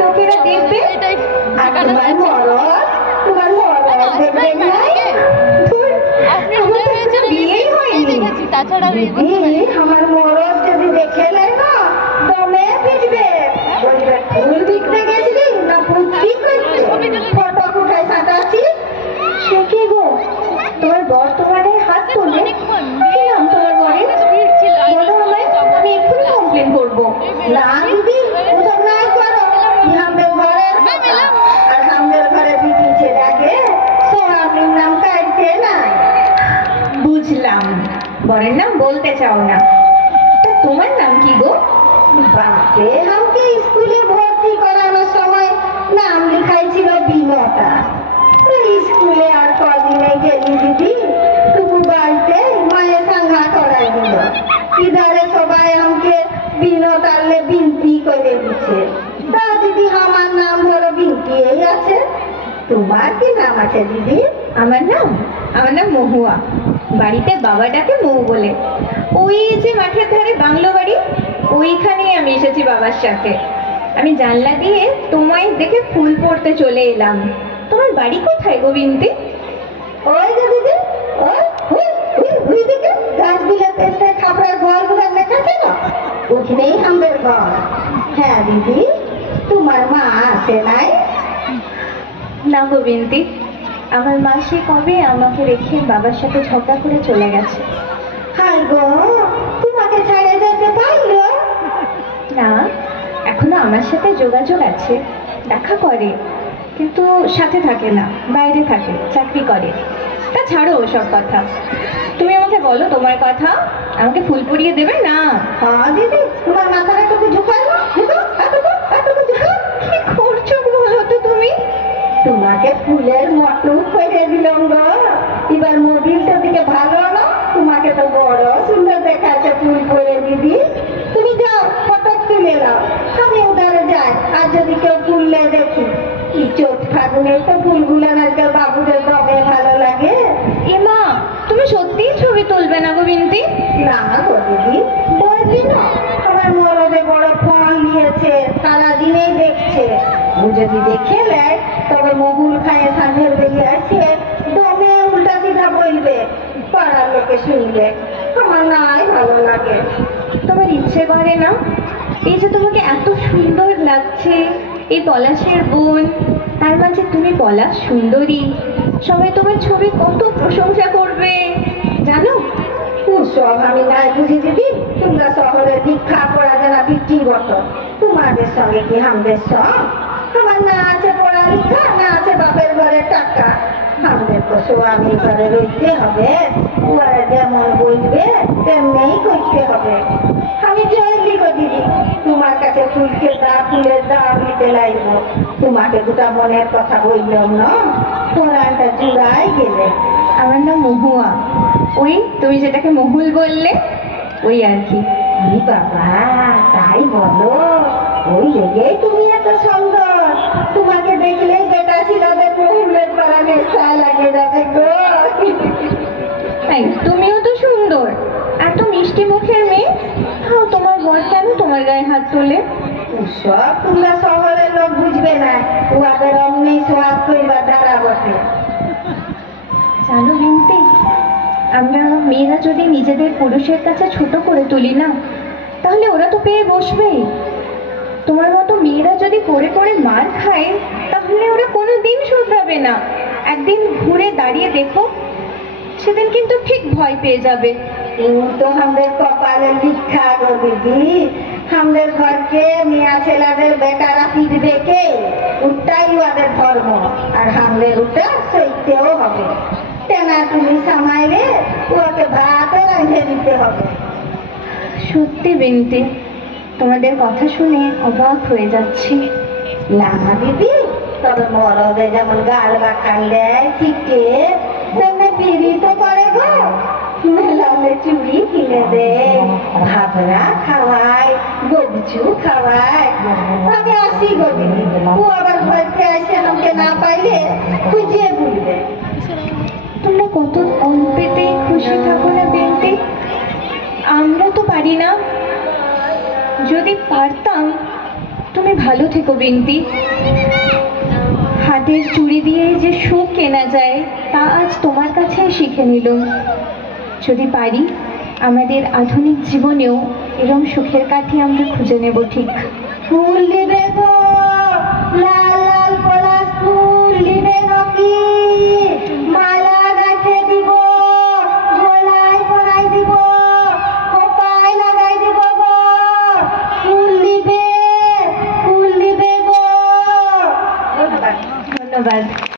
লোকেরা দেখবে আর তোমার মরদ দেখবে নাই। বিয়েই হয়নি, আমার মরদ যদি দেখে নেয় না দমে পিটবে, বলবে ফুল বিকতে গেছিলি না পুত্রি করতে, ফটো উঠায় সাঁটাচ্ছি। সে কি গো, তোমার বর্তমানে হাত তোলে? কি নাম তোমার বরের? বলো আমায়, আমি এক্ষুনি কমপ্লেন করবো। না দিদি, ওসব নাই করো। আমাদের ঘরের আর আমাদের ঘরে পিটিছে ডাকে সোহাগীর নাম কাইতে নাই। বুঝলাম, বরের নাম বলতে চাও না। তা তোমার নাম কি গো? বাপে আমাকে স্কুলে ভর্তি করানোর সময় নাম লিখাইছিল বিমতা। স্কুলে আর কদিনে গেলি দিদি, টুকু বাড়িতে মায়ের সাঙ্গা করাই দিল। ইধারে সবাই আমাকে বিনতালে বিনতি করে দিচ্ছে। তা দিদি আমার নাম ধরো বিনতি এই আছে। তোমার কি নাম আছে দিদি? আমার নাম মহুয়া। বাড়িতে বাবা ডাকে মৌ বলে। ওই যে মাঠের ধারে বাংলো বাড়ি, ওইখানেই আমি এসেছি বাবার সাথে। আমি জানলা দিয়ে তোমায় দেখে ফুল পড়তে চলে এলাম। তোমার বাড়ি কোথায় গো বিনতি? ওই যে দিদি, ওই দিকে গাছ বিলাতে খাপড়ার ঘরগুলো দেখাচ্ছে না, ওখানেই আমাদের ঘর। হ্যাঁ দিদি, তোমার মা আসে নাই? না গো বিনতি, আমার মা সে কবে আমাকে রেখে বাবার সাথে ঝগড়া করে চলে গেছে। হাই গো, তোমাকে ছাড়ে যেতে পারলো না? এখনো আমার সাথে যোগাযোগ আছে, দেখা করে, কিন্তু সাথে থাকে না, বাইরে থাকে, চাকরি করে। তা ছাড়ো ওসব কথা, তুমি আমাকে বলো তোমার কথা। আমাকে ফুল পরিয়ে দেবে না? হ্যাঁ দিদি, তোমার মাথাটা একটু ঝুঁকাই না, কি করছো বলো তো তুমি? তোমাকে ফুলের মটুক করে দিলাম গো। এবার মোবিলটা দিকে ভালো না, তোমাকে তো বড় সুন্দর দেখাচ্ছে ফুল পরে দিদি। তুমি যাও ফটো তুলে নাও, আমি উধারে যাই। আর যদি কেউ ফুললে দেখি, কি চোট ফাগুনে তো ফুলগুলো নারকেল বাবুদের দমে ভালো লাগে। এমা, তুমি সত্যিই ছবি তুলবে না গো বিনতি? না গো দিদি, বলছি না আমার মরদে বড় ফোন নিয়েছে, সারাদিনেই দেখছে। ও যদি দেখে নেয় তবে মহুল খায়ে সাঁঝের বেরিয়ে আসে দমে উল্টা সিধা বলবে, পাড়ার লোকে শুনবে। আমার নাই ভালো লাগে। তোমার ইচ্ছে করে না? এই যে তোমাকে এত সুন্দর লাগছে, এই পলাশের বোন, তার মাঝে তুমি পলাশ সুন্দরী, সবাই তোমার ছবি কত প্রশংসা করবে জানো? সব আমি নাই বুঝি দিদি, তোমরা শহরের দীক্ষা পড়া জানা বিক্রি বটো, তোমাদের সঙ্গে কি আমাদের সব? আমার না আছে পড়ালেখা, না আছে বাপের ঘরে টাকা। আমাদের তো স্বামী ঘরে রইতে হবে, ওরা যেমন বলবে তেমনি করতে হবে। আমি চললি গো দিদি, তোমার কাছে ফুলের দাম নিতে লাগবো। তোমাকে দুটা মনের কথা বললাম না, কোরআনটা জুড়াই গেলে। আমার নাম মহুয়া, ওই তুমি যেটাকে মহুল বললে ওই আর কি। বাবা, তাই বলো? ওই লেগেই তুমি এত সুন্দর, তোমাকে দেখলেই বেটা ছিলাদের মহুলের পাড়া নেশা লাগে যাবে গো। তুমিও তো সুন্দর, এত মিষ্টি মুখের মেয়ে, তাও তোমার বর কেন তোমার গায়ে হাত তোলে? সব তোমরা শহরের লোক বুঝবে না, ওদের অমনি সোয়াদ করিবার ধারা বসে। জানো বিনতি, আমরা মেয়েরা যদি নিজেদের পুরুষের কাছে ছোট করে তুলি না, তাহলে ওরা তো পেয়ে বসবেই। তোমার মতো মেয়েরা যদি করে করে মার খায়, তাহলে ওরা কোনোদিন শুধরাবে না। একদিন ঘুরে দাঁড়িয়ে দেখো, সেদিন কিন্তু ঠিক ভয় পেয়ে যাবে। তো আমাদের কপালে লিখা গো দিদি, আমাদের ঘরকে মেয়া ছেলেদের বেটারা পিটবে কে, ওটাই ওদের ধর্ম। আর আমাদের ওটা সইতেও হবে। তেনা তুমি সামাইলে ওকে ভাতও রাঁধে দিতে হবে। সত্যি বিনতি, তোমাদের কথা শুনে অবাক হয়ে যাচ্ছি। না দিদি, তবে মরদে যেমন গাল বাখান দেয় ঠিককে, তেমনি বিড়ি তো করে গো। মেলামে চুড়ি কিনে দেয়, ভাবনা খাওয়ায়, গবচু খাওয়ায়। আমি আসি গো দিদি, ও আবার ঘরকে আসে আমাকে না পাইলে খুঁজে বুঝবে। তোমরা কত অল্পেতেই খুশি থাকো না বিনতি, আমরা তো পারি না। যদি পারতাম তুমি ভালো থেকো বিন্তি। হাতের চুড়ি দিয়ে যে সুখ কেনা যায় তা আজ তোমার কাছে শিখে নিলাম। যদি পারি আমাদের আধুনিক জীবনেও এরম সুখের কাঠি আমরা খুঁজে নেব। ঠিক ফুল দিবে গো